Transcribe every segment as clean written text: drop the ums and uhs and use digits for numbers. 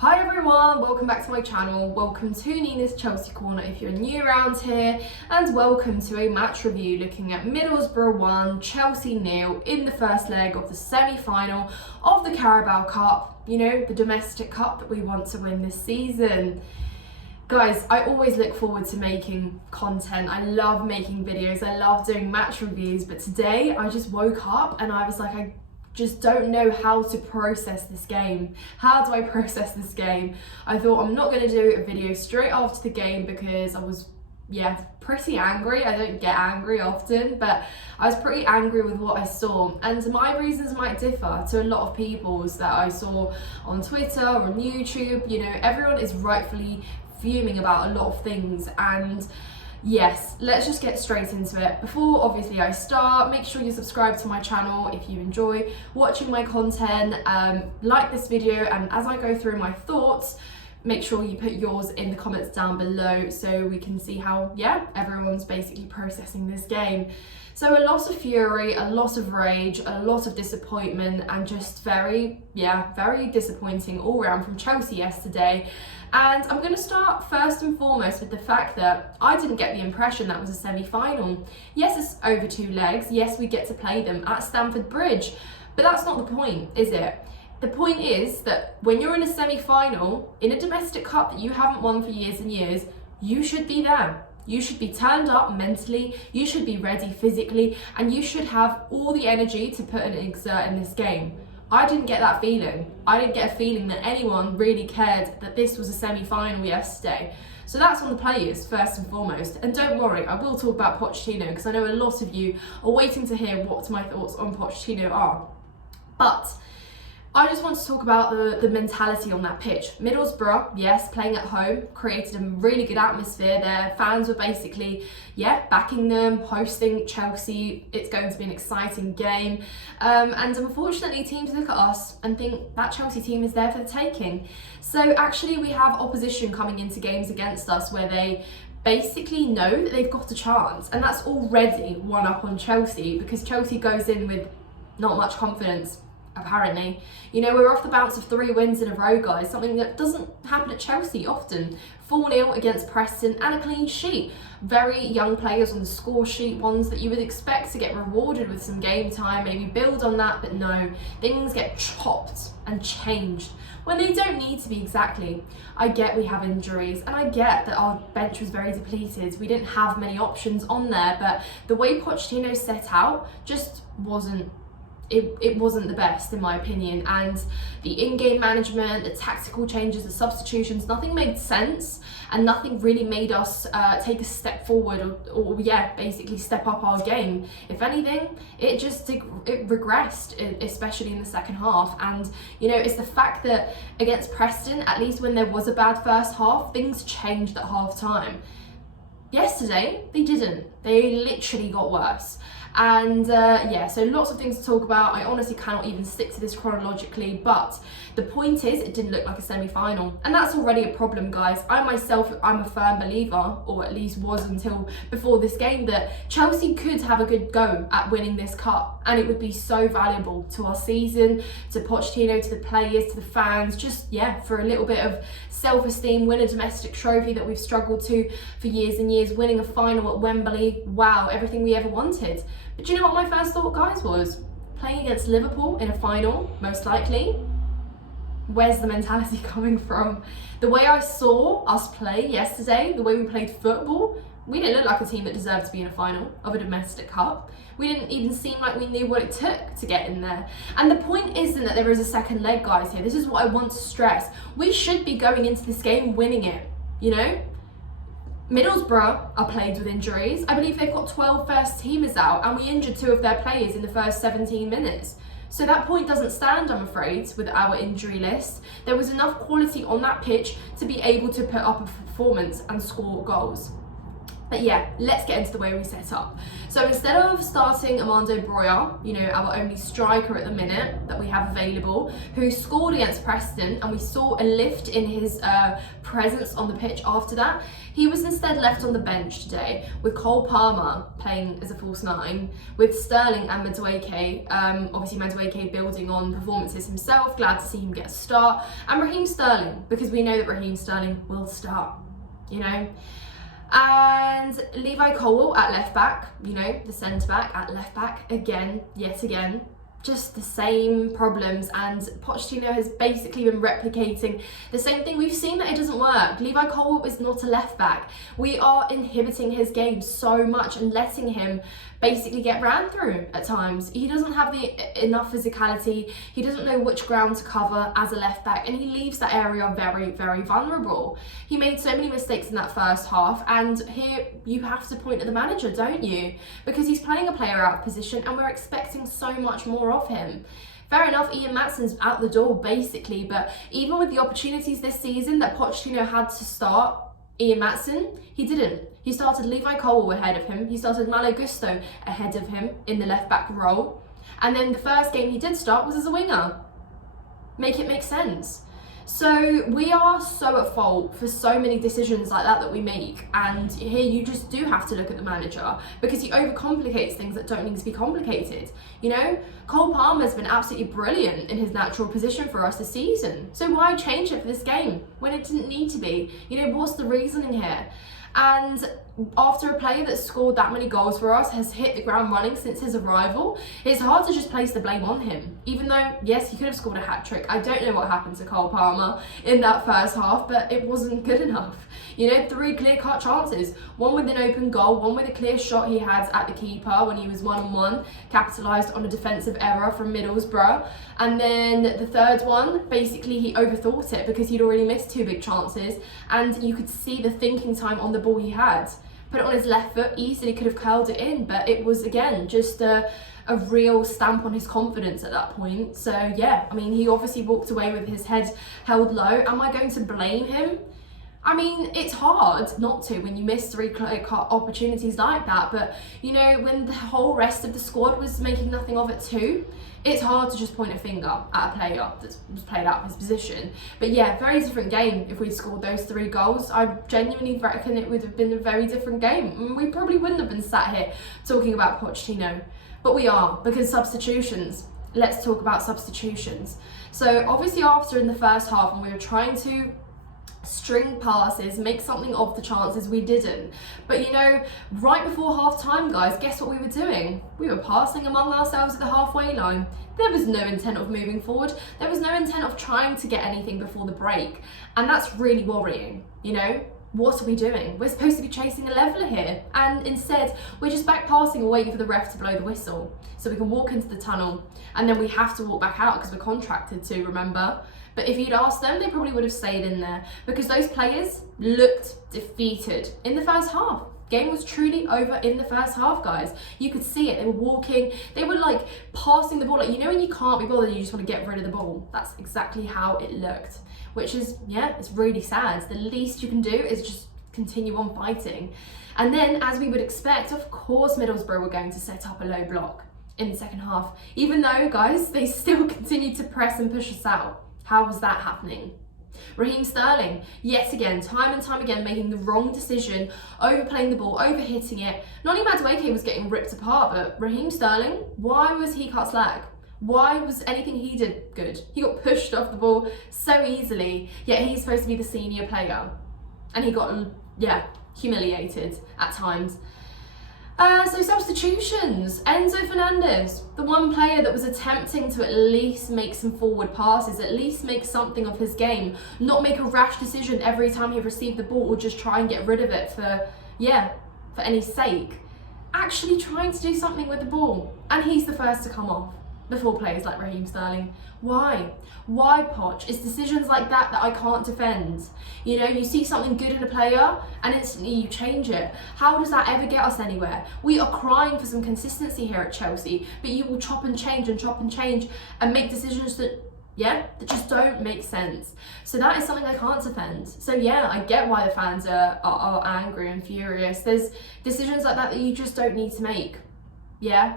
Hi everyone, welcome back to my channel. Welcome to Nina's Chelsea Corner if you're new around here, and welcome to a match review looking at Middlesbrough 1, Chelsea 0 in the first leg of the semi-final of the Carabao Cup, you know, the domestic cup that we want to win this season. Guys, I always look forward to making content. I love making videos, I love doing match reviews, but today I just woke up and I was like, I just don't know how to process this game. How do I process this game? I thought I'm not going to do a video straight after the game because I was, pretty angry. I don't get angry often, but I was pretty angry with what I saw. And my reasons might differ to a lot of people's that I saw on Twitter or on YouTube. You know, everyone is rightfully fuming about a lot of things, and yes, let's just get straight into it. Before obviously I start, make sure you subscribe to my channel if you enjoy watching my content, like this video, and as I go through my thoughts, make sure you put yours in the comments down below so we can see how everyone's basically processing this game. So a lot of fury, a lot of rage, a lot of disappointment, and just very disappointing all round from Chelsea yesterday. And I'm going to start first and foremost with the fact that I didn't get the impression that was a semi-final. Yes, it's over 2 legs. Yes, we get to play them at Stamford Bridge, but that's not the point, is it? The point is that when you're in a semi-final, in a domestic cup that you haven't won for years and years, you should be there. You should be turned up mentally, you should be ready physically, and you should have all the energy to put and exert in this game. I didn't get that feeling. I didn't get a feeling that anyone really cared that this was a semi-final yesterday. So that's on the players first and foremost. And don't worry, I will talk about Pochettino because I know a lot of you are waiting to hear what my thoughts on Pochettino are. But I just want to talk about the mentality on that pitch. Middlesbrough, yes, playing at home, created a really good atmosphere. Their fans were basically, backing them, hosting Chelsea. It's going to be an exciting game. And unfortunately, teams look at us and think that Chelsea team is there for the taking. So actually, we have opposition coming into games against us where they basically know that they've got a chance. And that's already one up on Chelsea because Chelsea goes in with not much confidence. Apparently, you know, we're off the bounce of 3 wins in a row, guys, something that doesn't happen at Chelsea often. 4-0 against Preston and a clean sheet. Very young players on the score sheet, ones that you would expect to get rewarded with some game time, maybe build on that, but no, things get chopped and changed when they don't need to be exactly. I get we have injuries and I get that our bench was very depleted. We didn't have many options on there, but the way Pochettino set out just wasn't It wasn't the best in my opinion, and the in-game management, the tactical changes, the substitutions, nothing made sense and nothing really made us take a step forward or basically step up our game. If anything, it regressed, especially in the second half. And you know, it's the fact that against Preston, at least when there was a bad first half, things changed at half time. Yesterday, they didn't. They literally got worse. And so lots of things to talk about. I honestly cannot even stick to this chronologically, but the point is it didn't look like a semi-final, and that's already a problem, guys. I'm a firm believer, or at least was until before this game, that Chelsea could have a good go at winning this cup, and it would be so valuable to our season, to Pochettino, to the players, to the fans, just for a little bit of self-esteem, win a domestic trophy that we've struggled to for years and years, winning a final at Wembley. Wow, everything we ever wanted. But do you know what my first thought, guys, was? Playing against Liverpool in a final, most likely. Where's the mentality coming from? The way I saw us play yesterday, the way we played football, we didn't look like a team that deserved to be in a final of a domestic cup. We didn't even seem like we knew what it took to get in there. And the point isn't that there is a second leg, guys, here. This is what I want to stress. We should be going into this game winning it, you know? Middlesbrough are plagued with injuries. I believe they've got 12 first teamers out, and we injured 2 of their players in the first 17 minutes. So that point doesn't stand, I'm afraid, with our injury list. There was enough quality on that pitch to be able to put up a performance and score goals. But yeah, let's get into the way we set up. So instead of starting Armando Broja, you know, our only striker at the minute that we have available, who scored against Preston, and we saw a lift in his presence on the pitch after that, he was instead left on the bench today with Cole Palmer playing as a false nine, with Sterling and Madueke. Obviously Madueke building on performances himself, glad to see him get a start, and Raheem Sterling, because we know that Raheem Sterling will start, you know. And Levi Colwill at left back, you know, the centre back at left back again, yet again. Just the same problems, and Pochettino has basically been replicating the same thing. We've seen that it doesn't work. Levi Colwill is not a left back. We are inhibiting his game so much and letting him basically get ran through at times. He doesn't have enough physicality. He doesn't know which ground to cover as a left back, and he leaves that area very, very vulnerable. He made so many mistakes in that first half, and here you have to point at the manager, don't you? Because he's playing a player out of position and we're expecting so much more of him. Fair enough, Ian Matson's out the door basically, but even with the opportunities this season that Pochettino had to start Ian Matson, he didn't. He started Levi Colwill ahead of him. He started Malo Gusto ahead of him in the left back role. And then the first game he did start was as a winger. Make it make sense. So we are so at fault for so many decisions like that we make, and here you just do have to look at the manager, because he overcomplicates things that don't need to be complicated. You know, Cole Palmer's been absolutely brilliant in his natural position for us this season, so why change it for this game when it didn't need to be? You know, what's the reasoning here? And after a player that scored that many goals for us has hit the ground running since his arrival, it's hard to just place the blame on him. Even though, yes, he could have scored a hat-trick. I don't know what happened to Cole Palmer in that first half, but it wasn't good enough. You know, 3 clear-cut chances. One with an open goal, one with a clear shot he had at the keeper when he was one-on-one, capitalised on a defensive error from Middlesbrough. And then the third one, basically he overthought it because he'd already missed 2 big chances, and you could see the thinking time on the ball he had. Put it on his left foot, easily could have curled it in, but it was, again, just a real stamp on his confidence at that point. So yeah, I mean, he obviously walked away with his head held low. Am I going to blame him? I mean, it's hard not to when you miss 3 clear-cut opportunities like that, but you know, when the whole rest of the squad was making nothing of it too, it's hard to just point a finger at a player that's played out of his position. But yeah, very different game if we'd scored those 3 goals. I genuinely reckon it would have been a very different game. We probably wouldn't have been sat here talking about Pochettino, but we are, because substitutions. Let's talk about substitutions. So obviously after in the first half, when we were trying to string passes, make something of the chances, we didn't. But you know, right before half time, guys, guess what we were doing? We were passing among ourselves at the halfway line. There was no intent of moving forward. There was no intent of trying to get anything before the break. And that's really worrying, you know? What are we doing? We're supposed to be chasing a leveller here, and instead we're just back passing and waiting for the ref to blow the whistle so we can walk into the tunnel, and then we have to walk back out because we're contracted to, remember? But if you'd asked them, they probably would have stayed in there, because those players looked defeated in the first half. Game was truly over in the first half, guys. You could see it. They were walking, they were like passing the ball. Like, you know, when you can't be bothered, you just want to get rid of the ball. That's exactly how it looked, which is, yeah, it's really sad. The least you can do is just continue on fighting. And then, as we would expect, of course, Middlesbrough were going to set up a low block in the second half, even though, guys, they still continued to press and push us out. How was that happening? Raheem Sterling, yet again, time and time again, making the wrong decision, overplaying the ball, overhitting it. Not only Madueke was getting ripped apart, but Raheem Sterling, why was he cut slack? Why was anything he did good? He got pushed off the ball so easily, yet he's supposed to be the senior player. And he got, yeah, humiliated at times. So substitutions. Enzo Fernandez, the one player that was attempting to at least make some forward passes, at least make something of his game, not make a rash decision every time he received the ball or just try and get rid of it for any sake. Actually trying to do something with the ball. And he's the first to come off before players like Raheem Sterling. Why? Why, Poch? It's decisions like that I can't defend. You know, you see something good in a player and instantly you change it. How does that ever get us anywhere? We are crying for some consistency here at Chelsea, but you will chop and change and make decisions that, Yeah, that just don't make sense. So that is something I can't defend. So yeah, I get why the fans are angry and furious. There's decisions like that you just don't need to make. Yeah.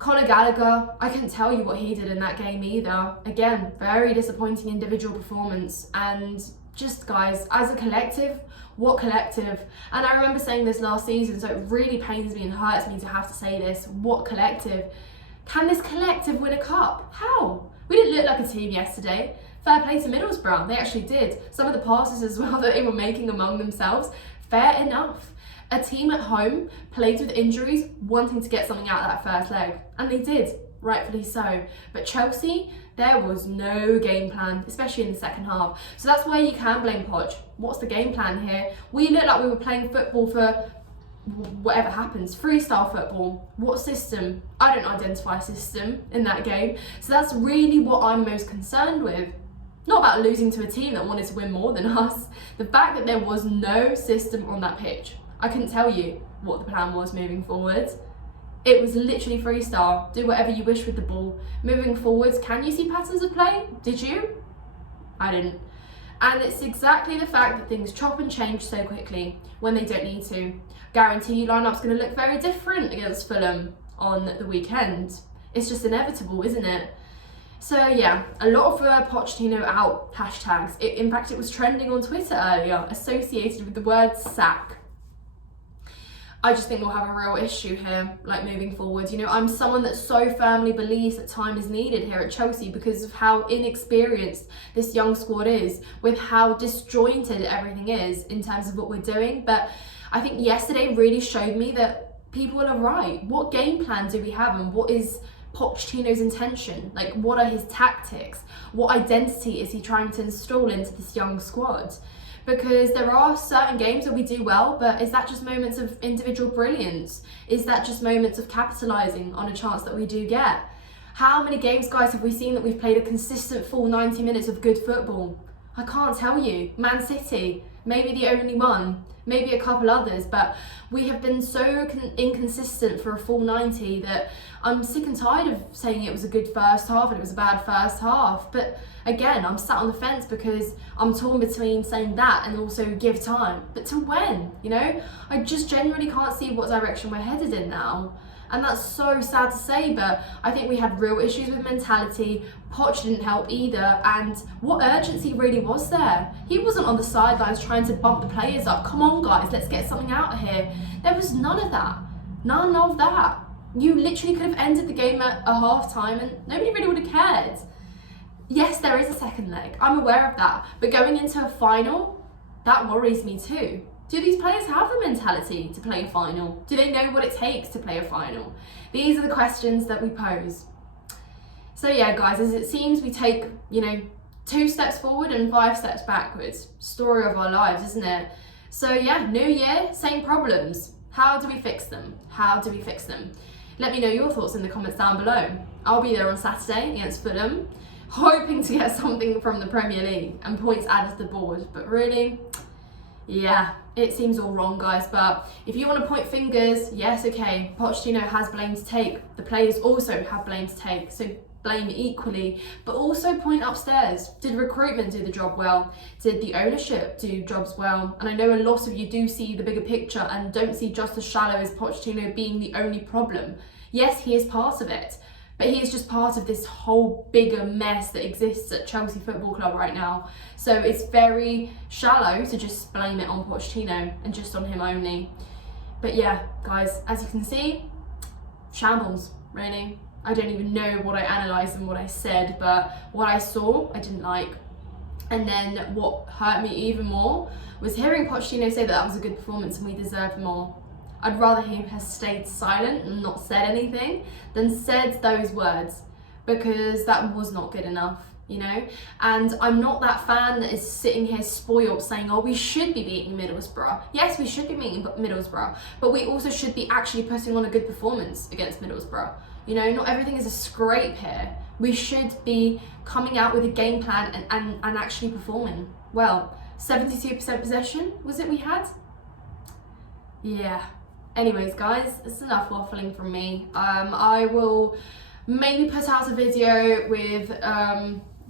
Conor Gallagher, I couldn't tell you what he did in that game either. Again, very disappointing individual performance. And just, guys, as a collective, what collective? And I remember saying this last season, so it really pains me and hurts me to have to say this. What collective? Can this collective win a cup? How? We didn't look like a team yesterday. Fair play to Middlesbrough, they actually did. Some of the passes as well that they were making among themselves, fair enough. A team at home, plagued with injuries, wanting to get something out of that first leg. And they did, rightfully so. But Chelsea, there was no game plan, especially in the second half. So that's where you can blame Poch. What's the game plan here? We looked like we were playing football for whatever happens, freestyle football. What system? I don't identify a system in that game. So that's really what I'm most concerned with. Not about losing to a team that wanted to win more than us. The fact that there was no system on that pitch. I couldn't tell you what the plan was moving forward. It was literally freestyle. Do whatever you wish with the ball. Moving forwards, can you see patterns of play? Did you? I didn't. And it's exactly the fact that things chop and change so quickly when they don't need to. Guarantee you lineup's going to look very different against Fulham on the weekend. It's just inevitable, isn't it? So yeah, a lot of Pochettino out hashtags. In fact, it was trending on Twitter earlier, associated with the word sack. I just think we'll have a real issue here, like moving forward. You know, I'm someone that so firmly believes that time is needed here at Chelsea because of how inexperienced this young squad is, with how disjointed everything is in terms of what we're doing. But I think yesterday really showed me that people are right. What game plan do we have, and what is Pochettino's intention? Like, what are his tactics? What identity is he trying to install into this young squad? Because there are certain games that we do well, but is that just moments of individual brilliance? Is that just moments of capitalising on a chance that we do get? How many games, guys, have we seen that we've played a consistent full 90 minutes of good football? I can't tell you. Man City, maybe the only one, maybe a couple others, but we have been so inconsistent for a full 90 that I'm sick and tired of saying it was a good first half and it was a bad first half. But again, I'm sat on the fence because I'm torn between saying that and also give time. But to when, you know? I just genuinely can't see what direction we're headed in now. And that's so sad to say, but I think we had real issues with mentality. Poch didn't help either, and what urgency really was there? He wasn't on the sidelines trying to bump the players up. Come on, guys, let's get something out of here. There was none of that. None of that. You literally could have ended the game at a half time and nobody really would have cared. Yes, there is a second leg. I'm aware of that. But going into a final, that worries me too. Do these players have the mentality to play a final? Do they know what it takes to play a final? These are the questions that we pose. So yeah, guys, as it seems, we take, 2 steps forward and 5 steps backwards. Story of our lives, isn't it? So yeah, new year, same problems. How do we fix them? How do we fix them? Let me know your thoughts in the comments down below. I'll be there on Saturday against Fulham, hoping to get something from the Premier League and points added to the board. But really, yeah, it seems all wrong, guys. But if you want to point fingers, yes, okay, Pochettino has blame to take. The players also have blame to take, so blame equally. But also point upstairs. Did recruitment do the job well? Did the ownership do jobs well? And I know a lot of you do see the bigger picture and don't see just as shallow as Pochettino being the only problem. Yes, he is part of it, but he is just part of this whole bigger mess that exists at Chelsea Football Club right now. So it's very shallow to just blame it on Pochettino and just on him only. But yeah, guys, as you can see, shambles, really. I don't even know what I analysed and what I said, but what I saw, I didn't like. And then what hurt me even more was hearing Pochettino say that was a good performance and we deserved more. I'd rather him have stayed silent and not said anything than said those words, because that was not good enough, And I'm not that fan that is sitting here spoiled saying, oh, we should be beating Middlesbrough. Yes, we should be beating Middlesbrough, but we also should be actually putting on a good performance against Middlesbrough. Not everything is a scrape here. We should be coming out with a game plan and actually performing. Well, 72% possession, was it we had? Yeah. Anyways, guys, it's enough waffling from me. I will maybe put out a video with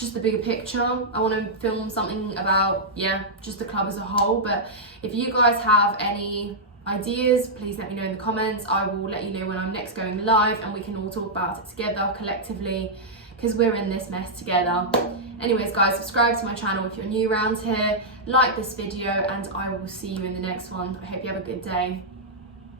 just the bigger picture. I want to film something about, yeah, just the club as a whole. But if you guys have any ideas, please let me know in the comments. I will let you know when I'm next going live, and we can all talk about it together collectively, because we're in this mess together. Anyways guys, subscribe to my channel if you're new around here, like this video, and I will see you in the next one. I hope you have a good day.